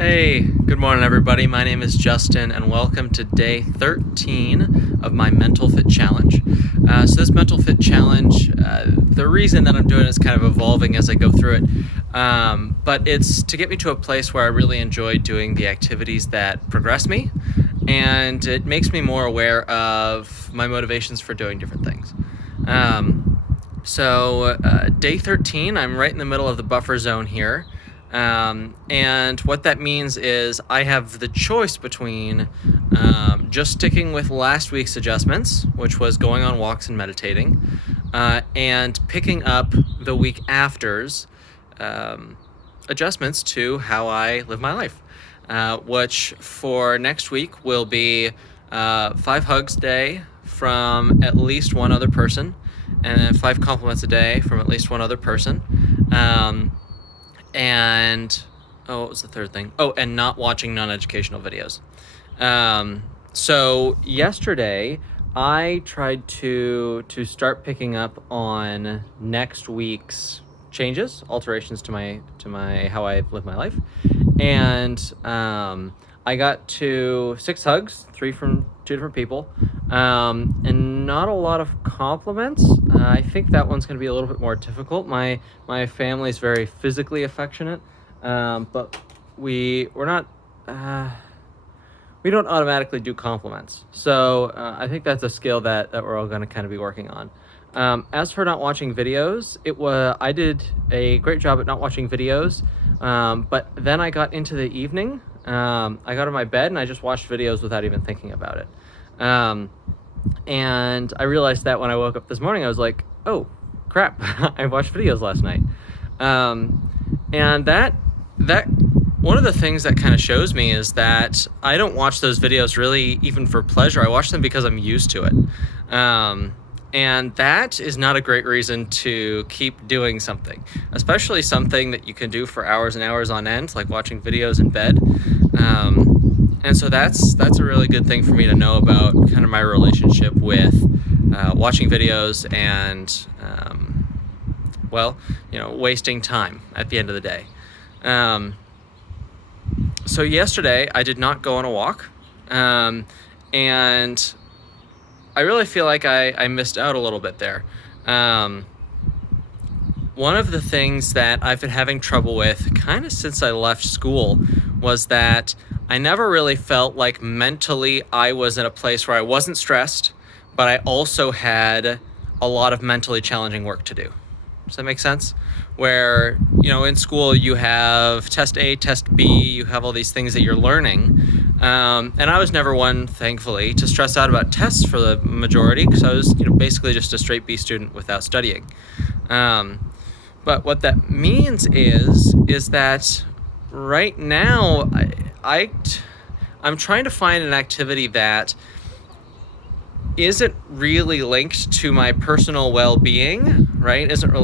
Hey, good morning everybody. My name is Justin and welcome to day 13 of my MentalFit challenge. So this MentalFit challenge, the reason that I'm doing it is kind of evolving as I go through it, but it's to get me to a place where I really enjoy doing the activities that progress me, and it makes me more aware of my motivations for doing different things. Day 13, I'm right in the middle of the buffer zone here. And what that means is I have the choice between just sticking with last week's adjustments, which was going on walks and meditating, and picking up the week after's adjustments to how I live my life, which for next week will be 5 hugs a day from at least one other person, and 5 compliments a day from at least one other person. And what was the third thing? Oh, and not watching non-educational videos. So yesterday I tried to start picking up on next week's alterations to my how I live my life, and I got to 6 hugs, 3 from 2 different people, and not a lot of compliments. I think that one's going to be a little bit more difficult. My family's very physically affectionate, but we don't automatically do compliments. So I think that's a skill that we're all going to kind of be working on. As for not watching videos, I did a great job at not watching videos, but then I got into the evening. I got in my bed and I just watched videos without even thinking about it. And I realized that when I woke up this morning, I was like, oh crap, I watched videos last night. And that one of the things that kind of shows me is that I don't watch those videos really even for pleasure. I watch them because I'm used to it. And that is not a great reason to keep doing something, especially something that you can do for hours and hours on end, like watching videos in bed. And so that's a really good thing for me to know about kind of my relationship with watching videos and, wasting time at the end of the day. So yesterday I did not go on a walk, and I really feel like I missed out a little bit there. One of the things that I've been having trouble with kind of since I left school was that I never really felt like mentally I was in a place where I wasn't stressed, but I also had a lot of mentally challenging work to do. Does that make sense? Where, in school you have test A, test B, you have all these things that you're learning. And I was never one, thankfully, to stress out about tests for the majority, because I was, basically just a straight B student without studying. But what that means is that right now I'm trying to find an activity that isn't really linked to my personal well-being, right? Isn't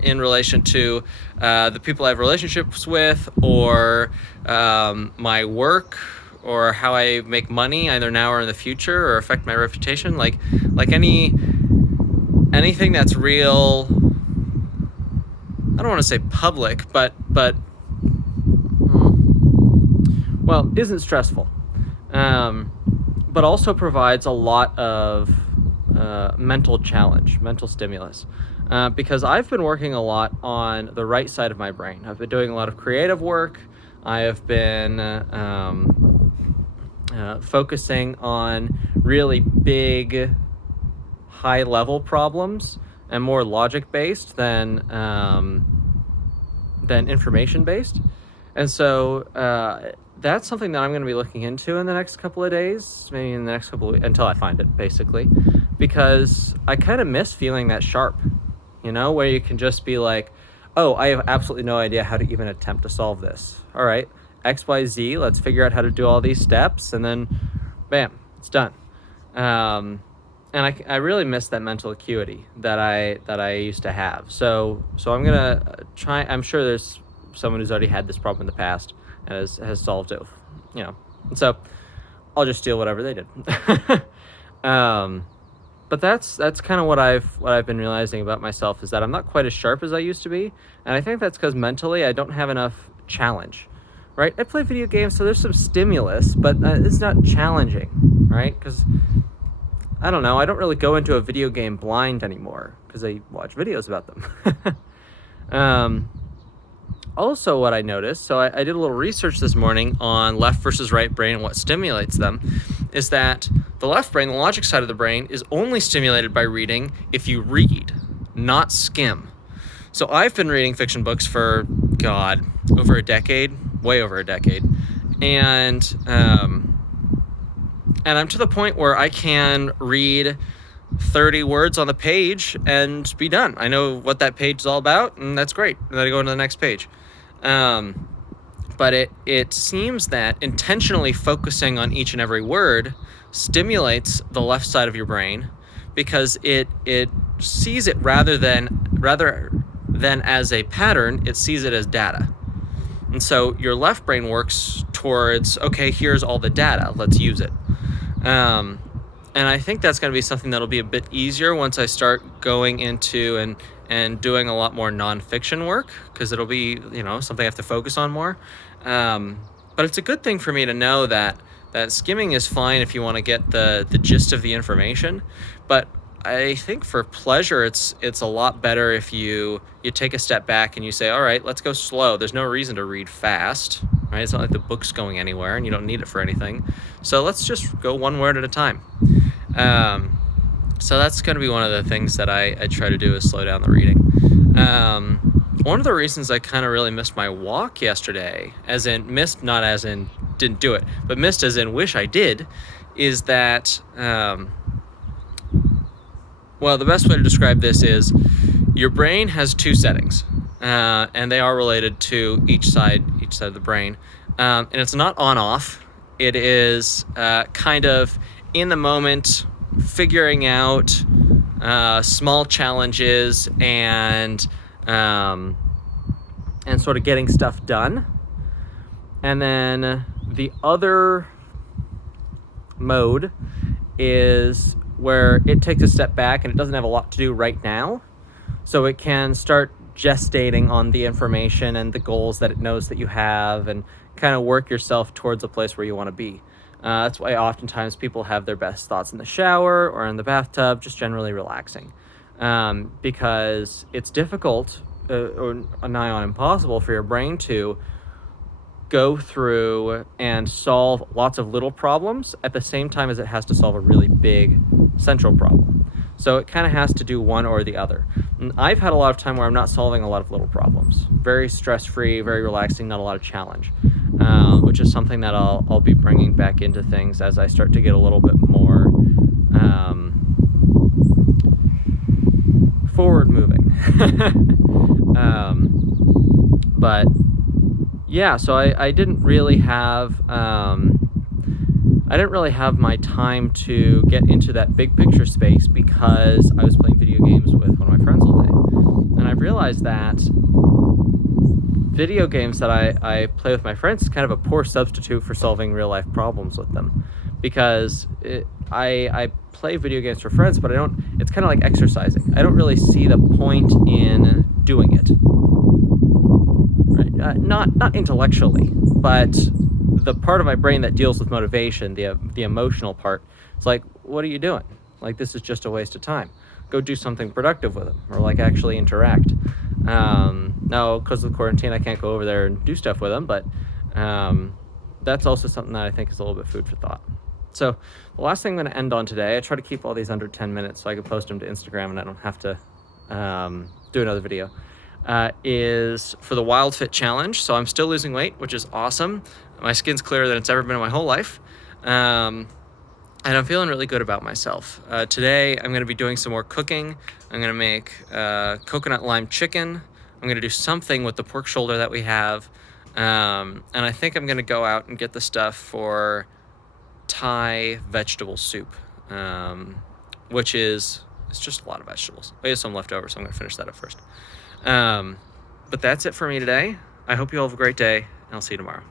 in relation to the people I have relationships with, or my work, or how I make money either now or in the future, or affect my reputation. Like anything that's real. I don't want to say public, but isn't stressful, but also provides a lot of mental challenge, mental stimulus, because I've been working a lot on the right side of my brain. I've been doing a lot of creative work. I have been focusing on really big, high-level problems and more logic-based than information-based. And so that's something that I'm going to be looking into in the next couple of days, maybe in the next couple of weeks, until I find it, basically, because I kind of miss feeling that sharp, where you can just be like, oh, I have absolutely no idea how to even attempt to solve this. All right, X, Y, Z, let's figure out how to do all these steps, and then bam, it's done. And I really miss that mental acuity that I used to have. So I'm going to try. I'm sure there's someone who's already had this problem in the past and has solved it, And so I'll just steal whatever they did. But that's kind of what I've been realizing about myself, is that I'm not quite as sharp as I used to be, and I think that's because mentally I don't have enough challenge. right? I play video games, so there's some stimulus, but it's not challenging, right? Because, I don't know, I don't really go into a video game blind anymore because I watch videos about them. Also, what I noticed, so I did a little research this morning on left versus right brain and what stimulates them, is that the left brain, the logic side of the brain, is only stimulated by reading if you read, not skim. So I've been reading fiction books for, God, over a decade, way over a decade. And I'm to the point where I can read 30 words on the page and be done. I know what that page is all about, and that's great. And then I go into the next page. But it seems that intentionally focusing on each and every word stimulates the left side of your brain, because it sees it rather than as a pattern, it sees it as data. And so your left brain works towards, okay, here's all the data, let's use it. And I think that's going to be something that'll be a bit easier once I start going into and doing a lot more nonfiction work, because it'll be, something I have to focus on more. But it's a good thing for me to know that skimming is fine if you want to get the gist of the information. But I think for pleasure, it's a lot better if you take a step back and you say, all right, let's go slow. There's no reason to read fast, right? It's not like the book's going anywhere and you don't need it for anything. So let's just go one word at a time. So that's going to be one of the things that I try to do, is slow down the reading. One of the reasons I kind of really missed my walk yesterday, as in missed, not as in didn't do it, but missed as in wish I did, is that, well, the best way to describe this is your brain has two settings, and they are related to each side of the brain. And it's not on-off. It is kind of in the moment, figuring out small challenges and sort of getting stuff done. And then the other mode is where it takes a step back and it doesn't have a lot to do right now. So it can start gestating on the information and the goals that it knows that you have, and kind of work yourself towards a place where you want to be. That's why oftentimes people have their best thoughts in the shower or in the bathtub, just generally relaxing. Because it's difficult, or nigh on impossible, for your brain to go through and solve lots of little problems at the same time as it has to solve a really big central problem. So it kind of has to do one or the other. And I've had a lot of time where I'm not solving a lot of little problems. Very stress-free, very relaxing, not a lot of challenge, which is something that I'll be bringing back into things as I start to get a little bit more forward-moving. But yeah, so I didn't really have my time to get into that big picture space because I was playing video games with one of my friends all day. And I realized that video games that I play with my friends is kind of a poor substitute for solving real life problems with them, because I play video games for friends, but it's kind of like exercising. I don't really see the point in doing it. Right? Not intellectually, but the part of my brain that deals with motivation, the emotional part, it's like, what are you doing? Like, this is just a waste of time. Go do something productive with them, or like actually interact. Now, because of the quarantine, I can't go over there and do stuff with them, but that's also something that I think is a little bit food for thought. So the last thing I'm going to end on today, I try to keep all these under 10 minutes so I can post them to Instagram and I don't have to do another video, is for the WildFit challenge. So I'm still losing weight, which is awesome. My skin's clearer than it's ever been in my whole life. And I'm feeling really good about myself. Today, I'm going to be doing some more cooking. I'm going to make coconut lime chicken. I'm going to do something with the pork shoulder that we have. And I think I'm going to go out and get the stuff for Thai vegetable soup, which it's just a lot of vegetables. I have some left over, so I'm going to finish that up first. But that's it for me today. I hope you all have a great day, and I'll see you tomorrow.